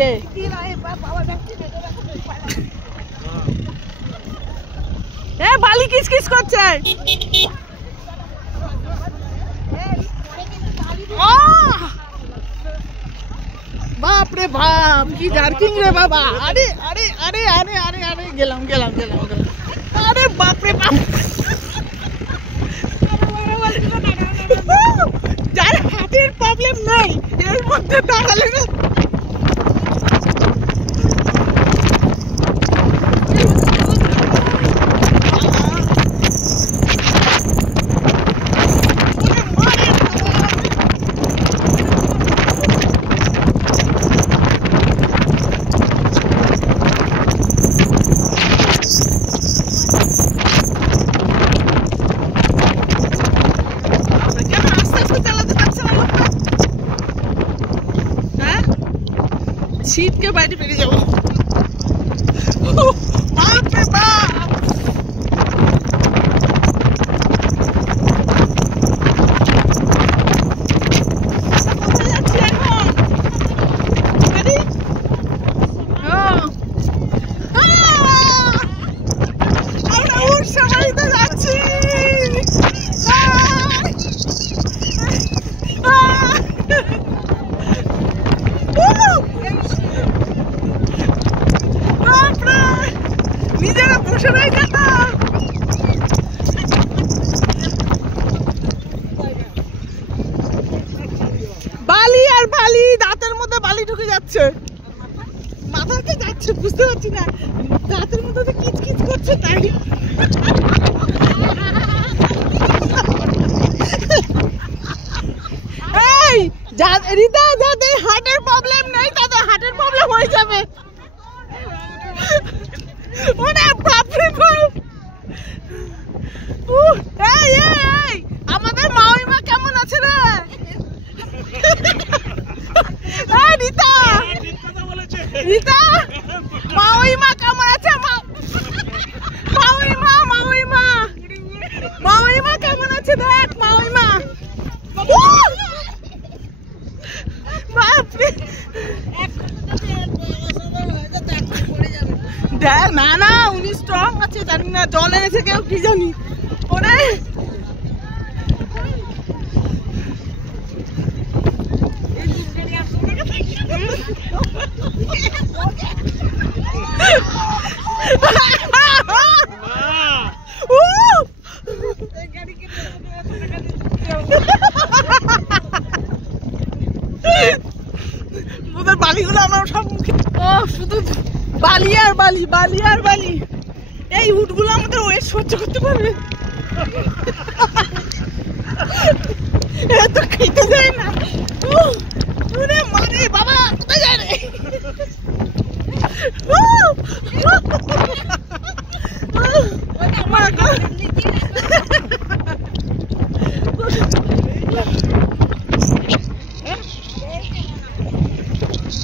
কে বালি কিসকিস করছে বাপরে বাপ কি জার্কিং রে বাবা আরে আরে আরে আরে আরে আরে গেলাম গেলাম গেলাম আরে বাপরে বাপ যার হাতের প্রবলেম নাই এর মধ্যে দাঁড়ালে না ছিটকে বাইরে বেরিয়ে যাবো বাপরে বাপ কোথায় যাচ্ছি এখন আমরা উড়সা বাড়িতে যাচ্ছি নিজেরা বসে রয়ে গেল বালি আর বালি দাঁতের মধ্যে বালি ঢুকে যাচ্ছে মাথাতে যাচ্ছে বুঝতে পারছি না দাঁতের মধ্যে তো কিচকিচ করছে তাই এই রিতা যাদের হার্টের প্রবলেম নেই তাদের হার্টের প্রবলেম হয়ে যাবে ওরে বাপরে বাপ এই এই আমাদের মাওইমা কেমন আছে রে এই রিতা রিতা মাওইমা কেমন আছে মাওইমা মাওইমা মাওইমা কেমন আছে দেখ মাওইমা বাপরে না না উনি স্ট্রং আছে জানি না জল এনেছে কেউ কি জানি ওরে ওদের বালিগুলো আমার সব মুখে শুধু বালি আর বালি বালি আর বালি এই উটগুলো আমাদের ওয়েট সহ্য করতে পারবে এত খেতে যায় না মানে বাবা কোথায় যায় রে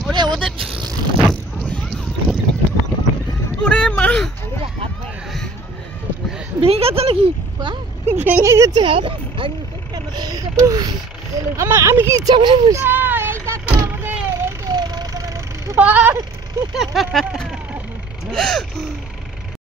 ওরে ওদের ওরে মা ভেঙে গেছে নাকি ভেঙে গেছে আমি কি ইচ্ছা করে বলছি